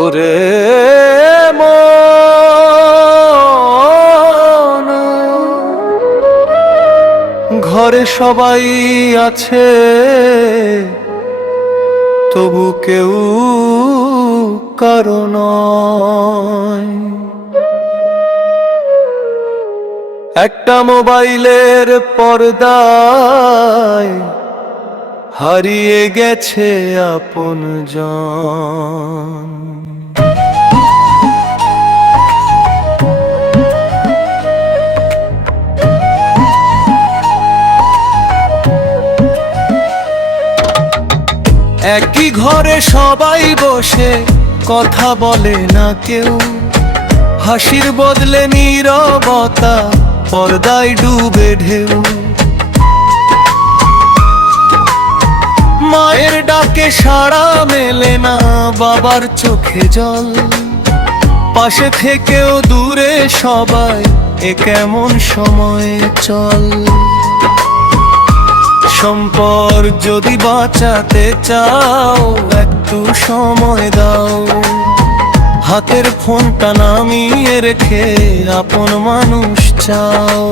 ওরে মন, ঘরে সবাই আছে তবু কেউ কারো নয়। একটা মোবাইলের পর্দায় হারিয়ে গেছে আপনজন। একই ঘরে সবাই বসে কথা বলে না কেউ, হাসির বদলে নীরবতা, পর্দায় ডুবে ঢেউ। মায়ের ডাকে সাড়া মেলে না, বাবার চোখে জল, পাশে থেকেও দূরে সবাই, এ কেমন সময় চল। সম্পর্ক যদি বাঁচাতে চাও একটু সময় দাও, হাতের ফোনটা নামিয়ে রেখে আপন মানুষ চাও।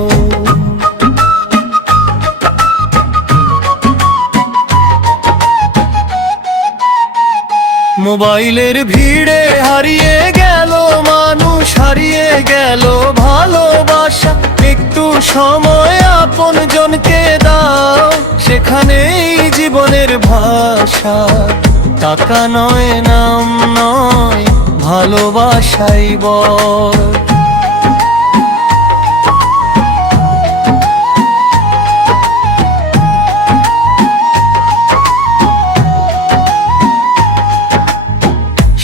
মোবাইলের ভিড়ে হারিয়ে গেল মানুষ, হারিয়ে গেল ভালোবাসা। একটু সময় আপন জনকে দাও, সেখানেই জীবনের ভাষা। টাকা নয়, নাম নয়, ভালোবাসাই বল।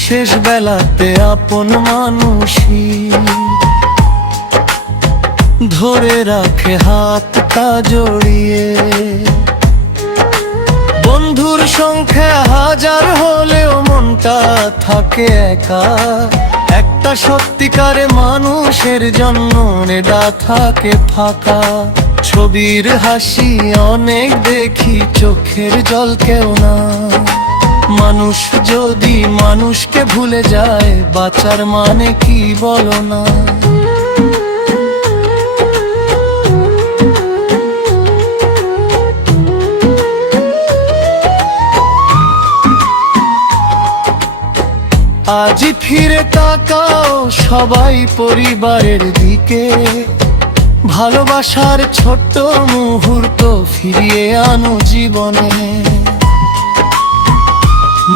শেষ বেলাতে আপন মানুষই ধরে রাখে হাতটা জড়িয়ে। বন্ধুর সংখ্যা হাজার হলেও মনটা থাকে একা। একটা সত্যিকারে মানুষের জন্য নেডা থাকে ফাঁকা। ছবির হাসি অনেক দেখি, চোখের জল কেউ না। মানুষ যদি মানুষকে ভুলে যায়, বাঁচার মানে কি বলো না। আজই ফিরে তাকাও সবাই পরিবারের দিকে, ভালোবাসার ছোট্ট মুহূর্ত ফিরিয়ে আনো জীবনে।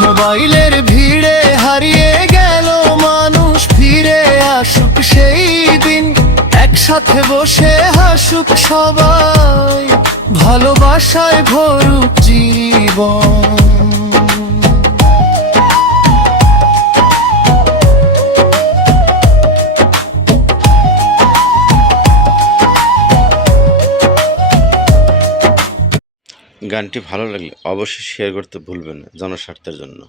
মোবাইলের ভিড়ে হারিয়ে গেল মানুষ, ফিরে আসুক সেই দিন। একসাথে বসে হাসুক সবাই, ভালোবাসায় ভরুক জীবন। গানটি ভালো লাগলে অবশ্যই শেয়ার করতে ভুলবেন না, জনস্বার্থের জন্য।